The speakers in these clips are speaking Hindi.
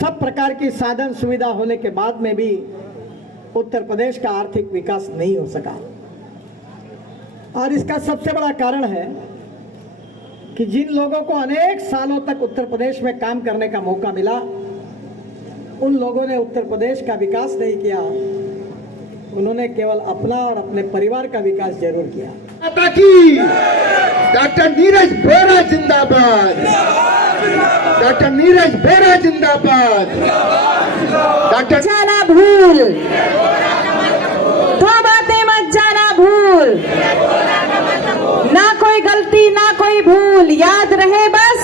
सब प्रकार की साधन सुविधा होने के बाद में भी उत्तर प्रदेश का आर्थिक विकास नहीं हो सका। और इसका सबसे बड़ा कारण है कि जिन लोगों को अनेक सालों तक उत्तर प्रदेश में काम करने का मौका मिला, उन लोगों ने उत्तर प्रदेश का विकास नहीं किया, उन्होंने केवल अपना और अपने परिवार का विकास जरूर किया। डॉक्टर नीरज बेरा जिंदाबाद, डॉक्टर नीरज बेरा जिंदाबाद, डॉक्टर जाना भूल, दो बातें मत जाना भूल, ना कोई गलती ना कोई भूल, याद रहे बस।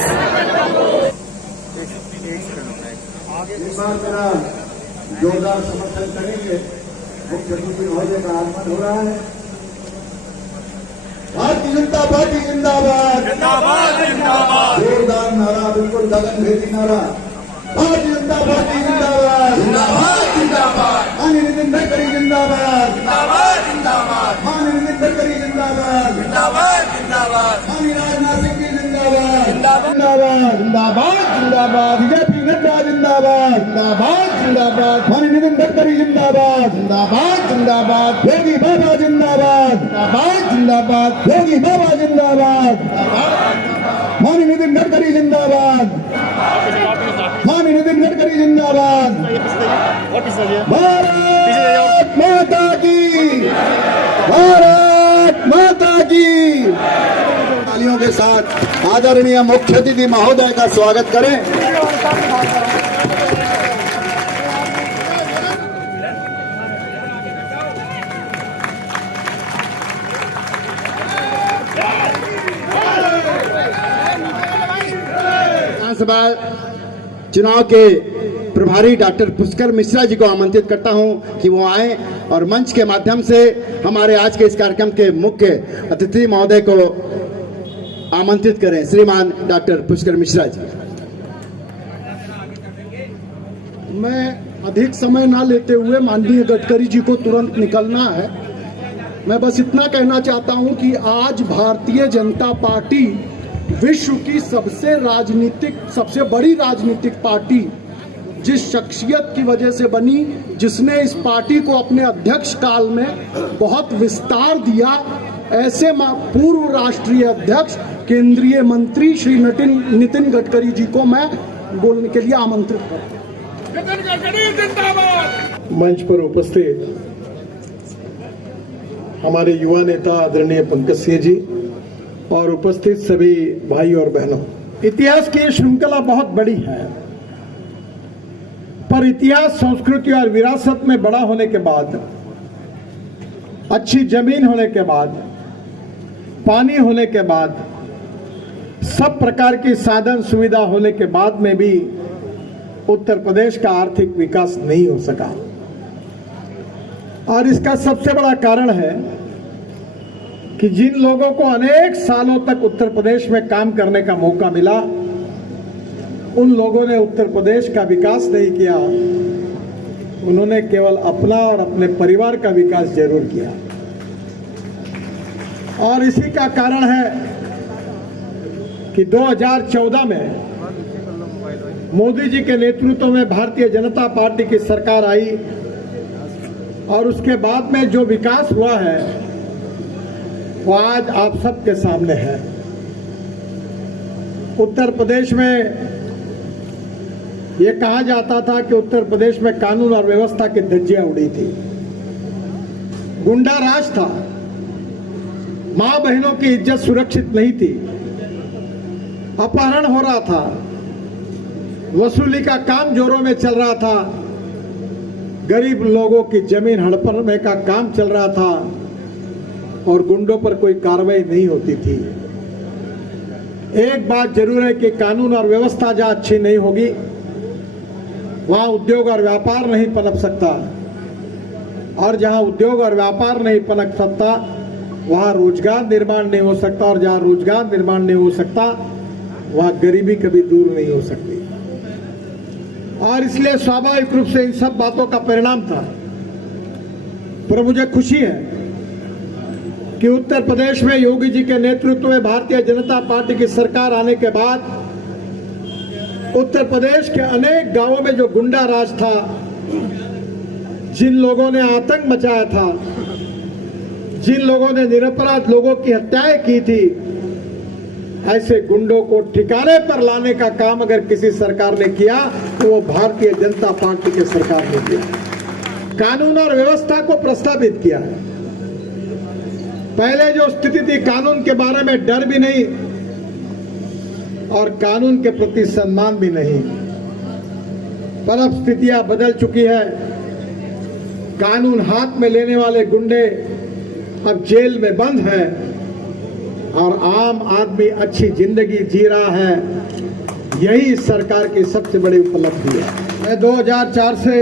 इस बार मेरा जोरदार समर्थन करेंगे। मुख्यमंत्री महोदय का आगमन हो रहा है। भारतीय जनता पार्टी जिंदाबाद, जिंदाबाद जिंदाबाद, जोरदार नारा, बिल्कुल गगनभेदी नारा। भारतीय जनता पार्टी जिंदाबाद, जिंदाबाद जिंदाबाद, माननीय नितिन गडकरी जिंदाबाद, जिंदाबाद जिंदाबाद, माननीय नितिन गडकरी जिंदाबाद, जिंदाबाद जिंदाबाद, माननीय राजनाथ सिंह जी जिंदाबाद, जिंदाबाद जिंदाबाद जिंदाबाद, बीजेपी नड्डा जिंदाबाद, जिंदाबाद जिंदाबाद, माननीय नितिन गडकरी जिंदाबाद, जिंदाबाद जिंदाबाद, योगी बाबा जिंदाबाद, जिंदाबाद जिंदाबाद, योगी बाबा जिंदाबाद, माननीय नितिन गडकरी जिंदाबाद, माननीय नितिन गडकरी जिंदाबाद। भारत माता की, भारत माता की। तालियों के साथ आदरणीय मुख्य अतिथि महोदय का स्वागत करें। विधानसभा चुनाव के प्रभारी डॉक्टर पुष्कर मिश्रा जी को आमंत्रित करता हूं कि वो आए और मंच के माध्यम से हमारे आज के इस कार्यक्रम के मुख्य अतिथि महोदय को आमंत्रित करें। श्रीमान डॉक्टर पुष्कर मिश्रा जी। मैं अधिक समय ना लेते हुए माननीय गडकरी जी को तुरंत निकलना है। मैं बस इतना कहना चाहता हूं कि आज भारतीय जनता पार्टी विश्व की सबसे बड़ी राजनीतिक पार्टी जिस शख्सियत की वजह से बनी, जिसने इस पार्टी को अपने अध्यक्ष काल में बहुत विस्तार दिया, ऐसे पूर्व राष्ट्रीय अध्यक्ष केंद्रीय मंत्री श्री नितिन गडकरी जी को मैं बोलने के लिए आमंत्रित करता हूं। मंच पर उपस्थित हमारे युवा नेता आदरणीय पंकज सिंह जी और उपस्थित सभी भाई और बहनों, इतिहास की श्रृंखला बहुत बड़ी है, पर इतिहास, संस्कृति और विरासत में बड़ा होने के बाद, अच्छी जमीन होने के बाद, पानी होने के बाद, सब प्रकार की साधन सुविधा होने के बाद में भी उत्तर प्रदेश का आर्थिक विकास नहीं हो सका। और इसका सबसे बड़ा कारण है कि जिन लोगों को अनेक सालों तक उत्तर प्रदेश में काम करने का मौका मिला, उन लोगों ने उत्तर प्रदेश का विकास नहीं किया, उन्होंने केवल अपना और अपने परिवार का विकास जरूर किया। और इसी का कारण है कि 2014 में मोदी जी के नेतृत्व में भारतीय जनता पार्टी की सरकार आई और उसके बाद में जो विकास हुआ है वो आज आप सबके सामने है। उत्तर प्रदेश में ये कहा जाता था कि उत्तर प्रदेश में कानून और व्यवस्था की धज्जियां उड़ी थी, गुंडा राज था, मां बहनों की इज्जत सुरक्षित नहीं थी, अपहरण हो रहा था, वसूली का काम जोरों में चल रहा था, गरीब लोगों की जमीन हड़पने का काम चल रहा था और गुंडों पर कोई कार्रवाई नहीं होती थी। एक बात जरूर है कि कानून और व्यवस्था जहां अच्छी नहीं होगी वहां उद्योग और व्यापार नहीं पनप सकता, और जहां उद्योग और व्यापार नहीं पनप सकता वहां रोजगार निर्माण नहीं हो सकता, और जहां रोजगार निर्माण नहीं हो सकता वहां गरीबी कभी दूर नहीं हो सकती। और इसलिए स्वाभाविक रूप से इन सब बातों का परिणाम था। पर मुझे खुशी है कि उत्तर प्रदेश में योगी जी के नेतृत्व में भारतीय जनता पार्टी की सरकार आने के बाद उत्तर प्रदेश के अनेक गांवों में जो गुंडा राज था, जिन लोगों ने आतंक मचाया था, जिन लोगों ने निरपराध लोगों की हत्याएं की थी, ऐसे गुंडों को ठिकाने पर लाने का काम अगर किसी सरकार ने किया तो वो भारतीय जनता पार्टी की सरकार ने किया। कानून और व्यवस्था को प्रस्तावित किया है। पहले जो स्थिति थी, कानून के बारे में डर भी नहीं और कानून के प्रति सम्मान भी नहीं, पर अब स्थितियां बदल चुकी है। कानून हाथ में लेने वाले गुंडे अब जेल में बंद हैं और आम आदमी अच्छी जिंदगी जी रहा है। यही इस सरकार की सबसे बड़ी उपलब्धि है। मैं 2004 से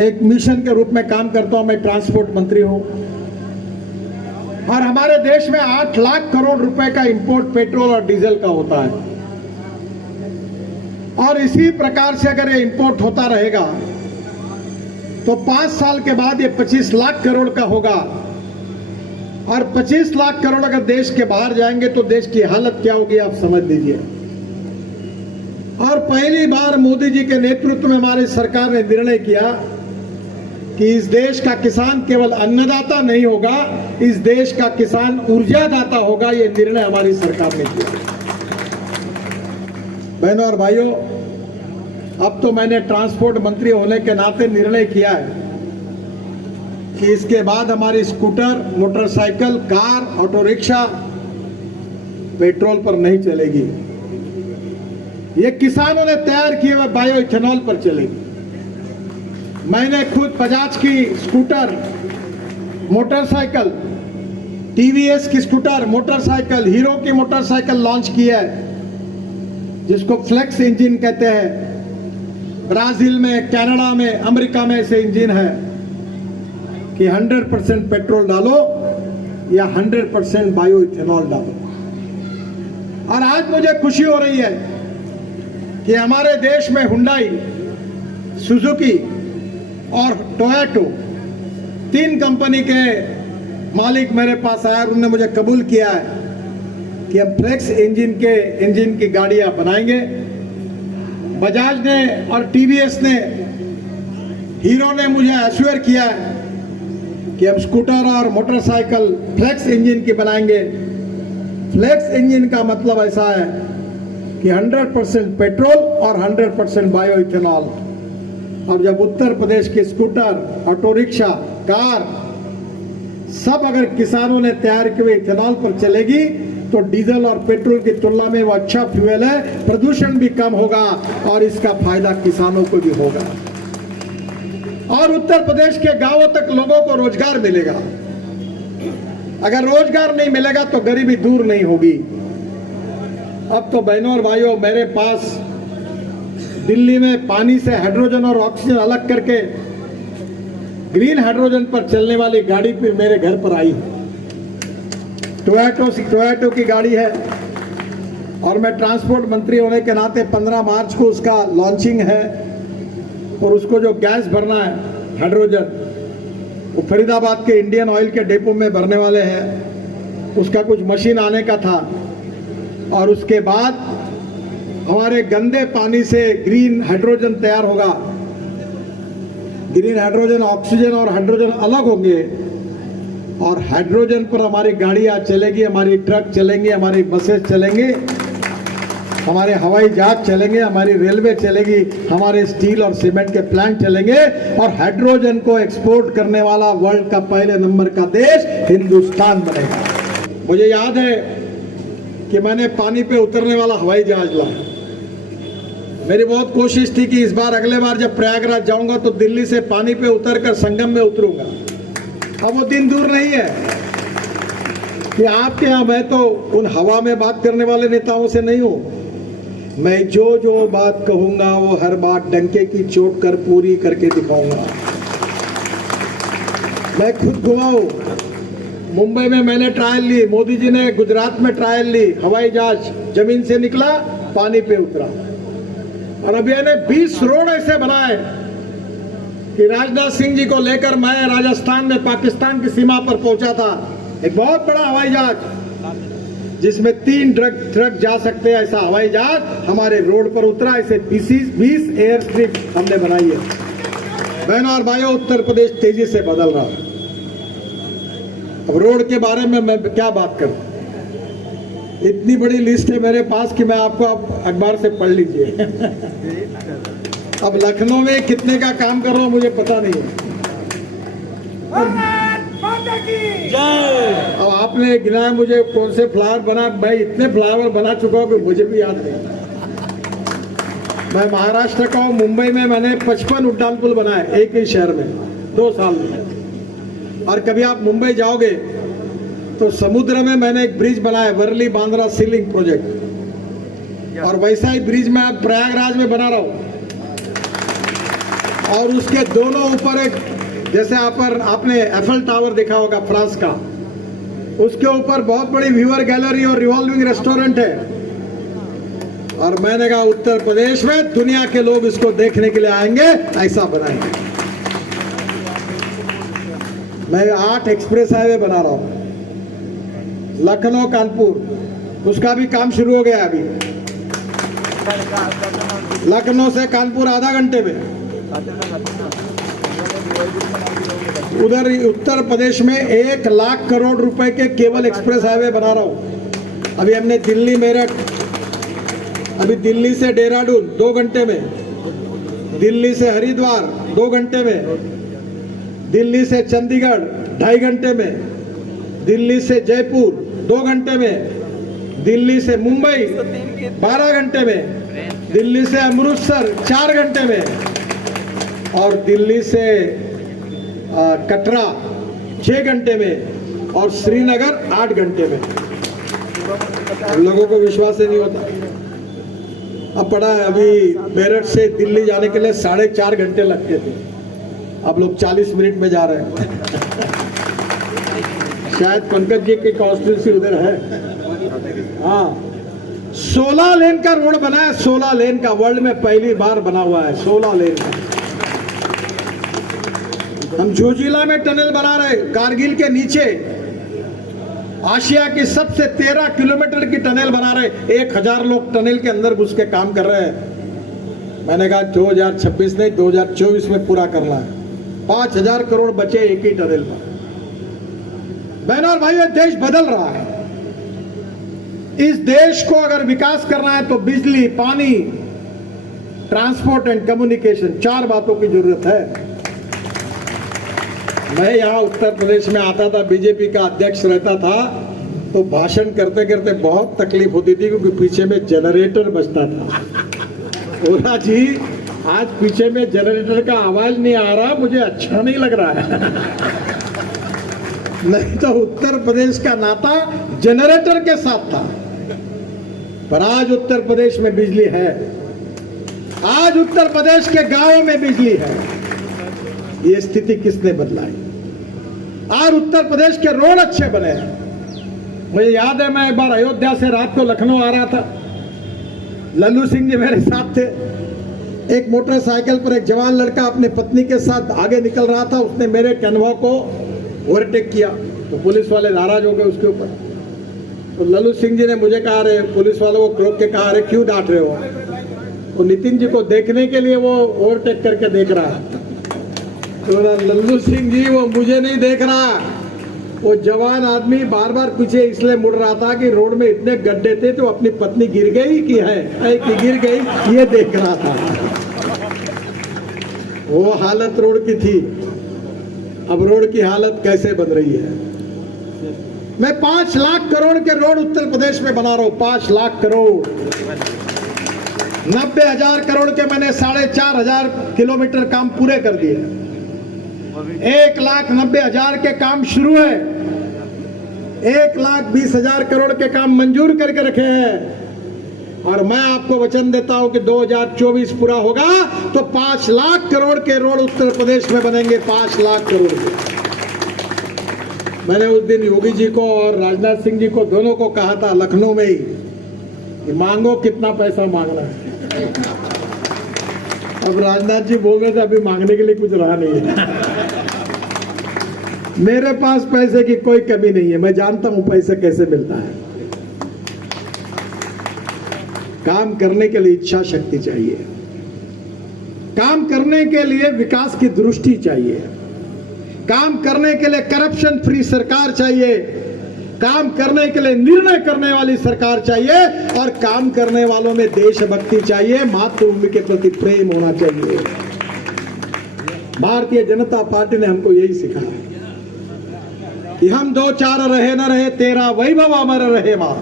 एक मिशन के रूप में काम करता हूं। मैं ट्रांसपोर्ट मंत्री हूं और हमारे देश में 8 लाख करोड़ रुपए का इंपोर्ट पेट्रोल और डीजल का होता है और इसी प्रकार से अगर ये इंपोर्ट होता रहेगा तो 5 साल के बाद ये 25 लाख करोड़ का होगा और 25 लाख करोड़ अगर देश के बाहर जाएंगे तो देश की हालत क्या होगी आप समझ लीजिए। और पहली बार मोदी जी के नेतृत्व में हमारी सरकार ने निर्णय किया कि इस देश का किसान केवल अन्नदाता नहीं होगा, इस देश का किसान ऊर्जादाता होगा। ये निर्णय हमारी सरकार ने किया। बहनों और भाइयों, अब तो मैंने ट्रांसपोर्ट मंत्री होने के नाते निर्णय किया है कि इसके बाद हमारी scooter, motorcycle, car, auto rickshaw petrol पर नहीं चलेगी। ये किसानों ने तैयार किए हुए बायो इथेनॉल पर चलेगी। मैंने खुद बजाज की स्कूटर, मोटरसाइकिल, टीवीएस की स्कूटर, मोटरसाइकिल, हीरो की मोटरसाइकिल लॉन्च की है जिसको फ्लेक्स इंजन कहते हैं। ब्राजील में, कनाडा में, अमेरिका में ऐसे इंजन है कि 100% पेट्रोल डालो या 100% बायो इथेनॉल डालो। और आज मुझे खुशी हो रही है कि हमारे देश में हुंडई, सुजुकी और टोयोटो 3 कंपनी के मालिक मेरे पास आए और उन्होंने मुझे कबूल किया है कि हम फ्लेक्स इंजन की गाड़ियां बनाएंगे। बजाज ने और टीवीएस ने, हीरो ने मुझे एश्योर किया है कि हम स्कूटर और मोटरसाइकिल फ्लेक्स इंजन की बनाएंगे। फ्लेक्स इंजन का मतलब ऐसा है कि 100% पेट्रोल और 100% बायो इथेनॉल। और जब उत्तर प्रदेश की स्कूटर, ऑटो रिक्शा, कार सब अगर किसानों ने तैयार किए हुए इथेनॉल पर चलेगी तो डीजल और पेट्रोल की तुलना में वो अच्छा फ्यूल है, प्रदूषण भी कम होगा और इसका फायदा किसानों को भी होगा और उत्तर प्रदेश के गांवों तक लोगों को रोजगार मिलेगा। अगर रोजगार नहीं मिलेगा तो गरीबी दूर नहीं होगी। अब तो बहनों और भाइयों, मेरे पास दिल्ली में पानी से हाइड्रोजन और ऑक्सीजन अलग करके ग्रीन हाइड्रोजन पर चलने वाली गाड़ी फिर मेरे घर पर आई है। टोयोटो की गाड़ी है और मैं ट्रांसपोर्ट मंत्री होने के नाते 15 मार्च को उसका लॉन्चिंग है और उसको जो गैस भरना है हाइड्रोजन, वो फरीदाबाद के इंडियन ऑयल के डिपो में भरने वाले हैं। उसका कुछ मशीन आने का था और उसके बाद हमारे गंदे पानी से ग्रीन हाइड्रोजन तैयार होगा। ग्रीन हाइड्रोजन, ऑक्सीजन और हाइड्रोजन अलग होंगे और हाइड्रोजन पर हमारी गाड़ियां चलेगी, हमारी ट्रक चलेंगी, हमारी बसेस चलेंगी, हमारे हवाई जहाज चलेंगे, हमारी रेलवे चलेगी, हमारे स्टील और सीमेंट के प्लांट चलेंगे और हाइड्रोजन को एक्सपोर्ट करने वाला वर्ल्ड का पहले नंबर का देश हिंदुस्तान बनेगा। मुझे याद है कि मैंने पानी पे उतरने वाला हवाई जहाज लाया। मेरी बहुत कोशिश थी कि इस बार, अगले बार जब प्रयागराज जाऊंगा तो दिल्ली से पानी पे उतरकर संगम में उतरूंगा। अब वो दिन दूर नहीं है कि आपके यहाँ मैं तो उन हवा में बात करने वाले नेताओं से नहीं हूं। मैं जो बात कहूंगा वो हर बात डंके की चोट कर पूरी करके दिखाऊंगा। मैं खुद घुमाऊं। मुंबई में मैंने ट्रायल ली, मोदी जी ने गुजरात में ट्रायल ली। हवाई जहाज जमीन से निकला, पानी पे उतरा और अभी मैंने 20 रोड ऐसे बनाए कि राजनाथ सिंह जी को लेकर मैं राजस्थान में पाकिस्तान की सीमा पर पहुंचा था। एक बहुत बड़ा हवाई जहाज जिसमें 3 ट्रक जा सकते हैं, ऐसा हवाई जहाज हमारे रोड पर उतरा। ऐसे 20 एयर स्ट्रिप हमने बनाई है। बहनों और भाइयों, उत्तर प्रदेश तेजी से बदल रहा है। अब रोड के बारे में मैं क्या बात करूं, इतनी बड़ी लिस्ट है मेरे पास कि मैं आपको अब अखबार से पढ़ लीजिए। अब लखनऊ में कितने का काम कर रहा हूं मुझे पता नहीं है। अब आपने गिनाया मुझे कौन से फ्लावर बना, मैं इतने फ्लावर बना चुका हूं कि मुझे भी याद नहीं। मैं महाराष्ट्र का हूं, मुंबई में मैंने 55 उड्डान पुल बनाए एक ही शहर में 2 साल में। और कभी आप मुंबई जाओगे तो समुद्र में मैंने एक ब्रिज बनाया, वर्ली बांद्रा सीलिंग प्रोजेक्ट, और वैसा ही ब्रिज मैं अब प्रयागराज में बना रहा हूं। और उसके दोनों ऊपर एक, जैसे आपने एफेल टावर देखा होगा फ्रांस का, उसके ऊपर बहुत बड़ी व्यूअर गैलरी और रिवॉल्विंग रेस्टोरेंट है। और मैंने कहा उत्तर प्रदेश में दुनिया के लोग इसको देखने के लिए आएंगे, ऐसा बनाएंगे। मैं 8 एक्सप्रेस हाईवे बना रहा हूं, लखनऊ कानपुर, उसका भी काम शुरू हो गया अभी। लखनऊ से कानपुर आधा घंटे में। उधर उत्तर प्रदेश में 1 लाख करोड़ रुपए के केवल एक्सप्रेस हाईवे बना रहा हूं। अभी हमने दिल्ली मेरठ, अभी दिल्ली से देहरादून 2 घंटे में, दिल्ली से हरिद्वार 2 घंटे में, दिल्ली से चंडीगढ़ 2.5 घंटे में, दिल्ली से जयपुर 2 घंटे में, दिल्ली से मुंबई 12 घंटे में, दिल्ली से अमृतसर 4 घंटे में, और दिल्ली से कटरा 6 घंटे में, और श्रीनगर 8 घंटे में। लोगों को विश्वास ही नहीं होता। अब पड़ा है, अभी मेरठ से दिल्ली जाने के लिए 4.5 घंटे लगते थे, अब लोग 40 मिनट में जा रहे हैं। शायद पंकज जी की कॉन्स्टिट्यूंसी उधर है। हाँ, 16 लेन का रोड बना है, 16 लेन का, वर्ल्ड में पहली बार बना हुआ है 16 लेन का। हम जोजिला में टनल बना रहे, कारगिल के नीचे आशिया की सबसे 13 किलोमीटर की टनल बना रहे। 1000 लोग टनल के अंदर घुस के काम कर रहे हैं। मैंने कहा 2026 नहीं 2024 में पूरा करना है। 5000 करोड़ बचे एक ही टनल पर। बहनों और भाइयों, देश बदल रहा है। इस देश को अगर विकास करना है तो बिजली, पानी, ट्रांसपोर्ट एंड कम्युनिकेशन, 4 बातों की जरूरत है। मैं यहाँ उत्तर प्रदेश में आता था, बीजेपी का अध्यक्ष रहता था, तो भाषण करते करते बहुत तकलीफ होती थी क्योंकि पीछे में जनरेटर बजता था। ओरा जी, आज पीछे में जनरेटर का आवाज नहीं आ रहा, मुझे अच्छा नहीं लग रहा है। नहीं तो उत्तर प्रदेश का नाता जनरेटर के साथ था। पर आज उत्तर प्रदेश में बिजली है, आज उत्तर प्रदेश के गांवों में बिजली है। ये स्थिति किसने बदलाई? आज उत्तर प्रदेश के रोड अच्छे बने हैं। मुझे याद है, मैं एक बार अयोध्या से रात को लखनऊ आ रहा था, लल्लू सिंह जी मेरे साथ थे। एक मोटरसाइकिल पर एक जवान लड़का अपनी पत्नी के साथ आगे निकल रहा था, उसने मेरे कैनवा को ओवरटेक किया तो पुलिस वाले नाराज हो गए उसके ऊपर। तो लल्लू सिंह जी ने मुझे कहा, अरे पुलिस वालों को रोक के कहा, अरे क्यों डांट रहे हो? तो नितिन जी को देखने के लिए वो ओवरटेक करके देख रहा है। तो लल्लू सिंह जी, वो मुझे नहीं देख रहा, वो जवान आदमी बार बार पीछे इसलिए मुड़ रहा था कि रोड में इतने गड्ढे थे तो अपनी पत्नी गिर गई कि है कि गिर गई, ये देख रहा था। वो हालत रोड की थी। अब रोड की हालत कैसे बन रही है? मैं 5 लाख करोड़ के रोड उत्तर प्रदेश में बना रहा हूं। 5 लाख करोड़, 90,000 करोड़ के मैंने 4,500 किलोमीटर काम पूरे कर दिए। 1,90,000 के काम शुरू है। 1,20,000 करोड़ के काम मंजूर करके रखे हैं। और मैं आपको वचन देता हूं कि 2024 पूरा होगा तो 5 लाख करोड़ के रोड उत्तर प्रदेश में बनेंगे। 5 लाख करोड़ के। मैंने उस दिन योगी जी को और राजनाथ सिंह जी को, दोनों को कहा था लखनऊ में ही कि मांगो, कितना पैसा मांगना है। अब राजनाथ जी बोल रहे थे अभी मांगने के लिए कुछ रहा नहीं है। मेरे पास पैसे की कोई कमी नहीं है, मैं जानता हूं पैसे कैसे मिलता है। काम करने के लिए इच्छा शक्ति चाहिए, काम करने के लिए विकास की दृष्टि चाहिए, काम करने के लिए करप्शन फ्री सरकार चाहिए, काम करने के लिए निर्णय करने वाली सरकार चाहिए और काम करने वालों में देशभक्ति चाहिए, मातृभूमि के प्रति प्रेम होना चाहिए। भारतीय जनता पार्टी ने हमको यही सिखाया कि हम दो चार रहे न रहे, तेरा वैभव अमर रहे मां।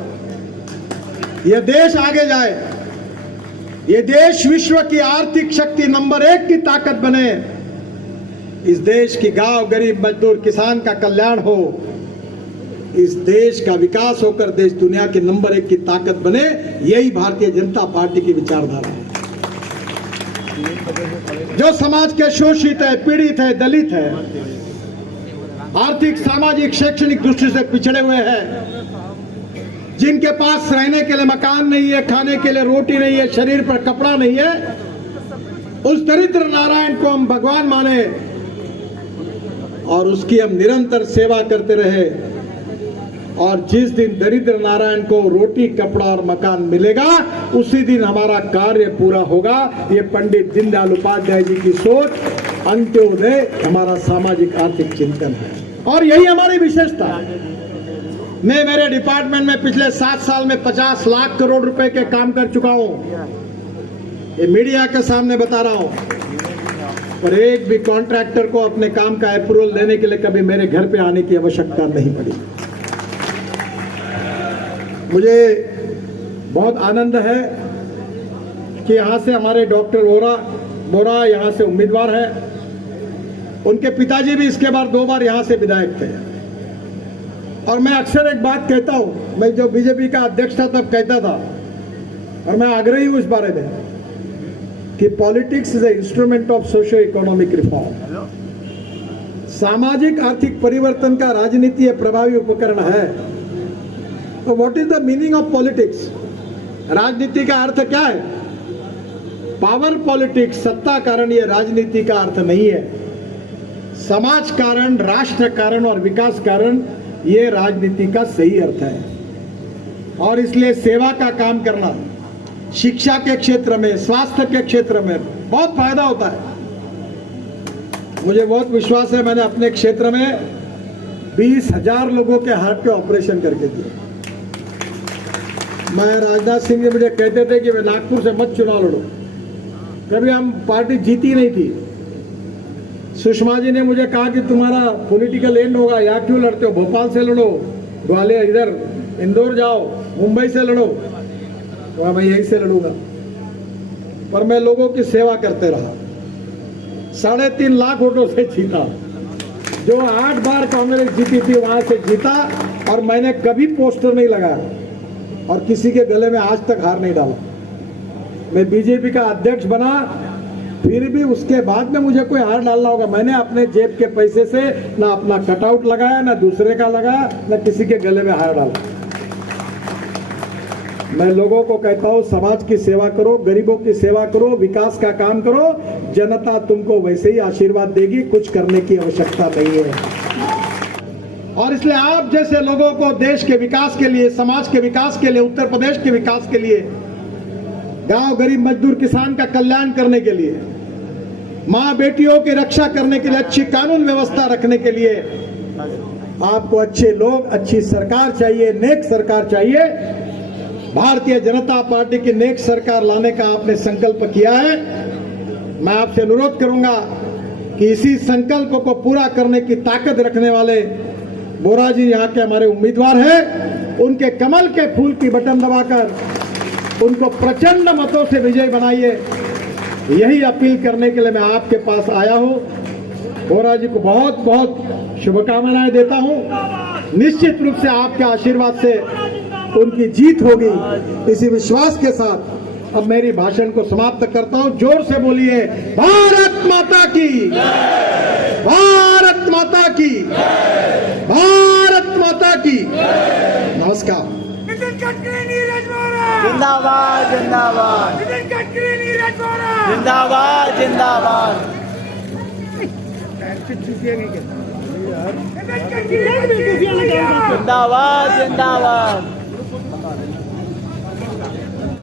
यह देश आगे जाए, ये देश विश्व की आर्थिक शक्ति नंबर 1 की ताकत बने, इस देश की गांव गरीब मजदूर किसान का कल्याण हो, इस देश का विकास होकर देश दुनिया के नंबर 1 की ताकत बने, यही भारतीय जनता पार्टी की विचारधारा है। जो समाज के शोषित है, पीड़ित है, दलित है, आर्थिक सामाजिक शैक्षणिक दृष्टि से पिछड़े हुए हैं, जिनके पास रहने के लिए मकान नहीं है, खाने के लिए रोटी नहीं है, शरीर पर कपड़ा नहीं है, उस दरिद्र नारायण को हम भगवान माने और उसकी हम निरंतर सेवा करते रहे। और जिस दिन दरिद्र नारायण को रोटी कपड़ा और मकान मिलेगा, उसी दिन हमारा कार्य पूरा होगा। ये पंडित दीनदयाल उपाध्याय जी की सोच, अंत्योदय हमारा सामाजिक आर्थिक चिंतन है और यही हमारी विशेषता है। मैं मेरे डिपार्टमेंट में पिछले 7 साल में 50 लाख करोड़ रुपए के काम कर चुका हूं, ये मीडिया के सामने बता रहा हूं, पर एक भी कॉन्ट्रैक्टर को अपने काम का अप्रूवल देने के लिए कभी मेरे घर पे आने की आवश्यकता नहीं पड़ी। मुझे बहुत आनंद है कि यहाँ से हमारे डॉक्टर बोरा यहाँ से उम्मीदवार है, उनके पिताजी भी इसके बाद 2 बार यहाँ से विधायक थे। और मैं अक्सर एक बात कहता हूँ, मैं जो बीजेपी का अध्यक्ष था तब कहता था, और मैं आग्रही हूँ इस बारे में कि politics is a instrument of socio economic reform. सामाजिक आर्थिक परिवर्तन का राजनीति एक प्रभावी उपकरण है। तो what is the meaning of politics? राजनीति का अर्थ क्या है? पावर पॉलिटिक्स, सत्ता कारण, ये राजनीति का अर्थ नहीं है। समाज कारण, राष्ट्र कारण और विकास कारण, ये राजनीति का सही अर्थ है। और इसलिए सेवा का काम करना, शिक्षा के क्षेत्र में, स्वास्थ्य के क्षेत्र में बहुत फायदा होता है। मुझे बहुत विश्वास है, मैंने अपने क्षेत्र में 20,000 लोगों के हार्ट के ऑपरेशन करके दिए। मैं राजनाथ सिंह जी मुझे कहते थे कि वे नागपुर से मत चुनाव लड़ो, कभी हम पार्टी जीती नहीं थी। सुषमा जी ने मुझे कहा कि तुम्हारा पॉलिटिकल एंड होगा, यहाँ क्यों लड़ते हो, भोपाल से लड़ो, ग्वालियर इधर इंदौर जाओ, मुंबई से लड़ो। तो मैं यहीं से लड़ूंगा। पर मैं लोगों की सेवा करते रहा, 3.5 लाख वोटों से जीता। जो 8 बार कांग्रेस जीती थी वहां से जीता, और मैंने कभी पोस्टर नहीं लगाया और किसी के गले में आज तक हार नहीं डाला। मैं बीजेपी का अध्यक्ष बना, फिर भी उसके बाद में मुझे कोई हार डालना होगा, मैंने अपने जेब के पैसे से ना अपना कटआउट लगाया, ना दूसरे का लगाया, ना किसी के गले में हार डाला। मैं लोगों को कहता हूं, समाज की सेवा करो, गरीबों की सेवा करो, विकास का काम करो, जनता तुमको वैसे ही आशीर्वाद देगी, कुछ करने की आवश्यकता नहीं है। और इसलिए आप जैसे लोगों को देश के विकास के लिए, समाज के विकास के लिए, उत्तर प्रदेश के विकास के लिए, गांव गरीब मजदूर किसान का कल्याण करने के लिए, मां बेटियों की रक्षा करने के लिए, अच्छी कानून व्यवस्था रखने के लिए आपको अच्छे लोग, अच्छी सरकार चाहिए, नेक सरकार चाहिए। भारतीय जनता पार्टी की नेक सरकार लाने का आपने संकल्प किया है। मैं आपसे अनुरोध करूंगा कि इसी संकल्प को पूरा करने की ताकत रखने वाले बोरा जी यहाँ के हमारे उम्मीदवार हैं, उनके कमल के फूल की बटन दबाकर उनको प्रचंड मतों से विजयी बनाइए। यही अपील करने के लिए मैं आपके पास आया हूं। बोरा जी को बहुत बहुत शुभकामनाएं देता हूं। निश्चित रूप से आपके आशीर्वाद से उनकी जीत होगी, इसी विश्वास के साथ अब मेरी भाषण को समाप्त करता हूं। जोर से बोलिए, भारत माता की, भारत माता की, भारत माता की। नमस्कार। जिंदाबाद जिंदाबाद जिंदाबाद जिंदाबाद जिंदाबाद जिंदाबाद।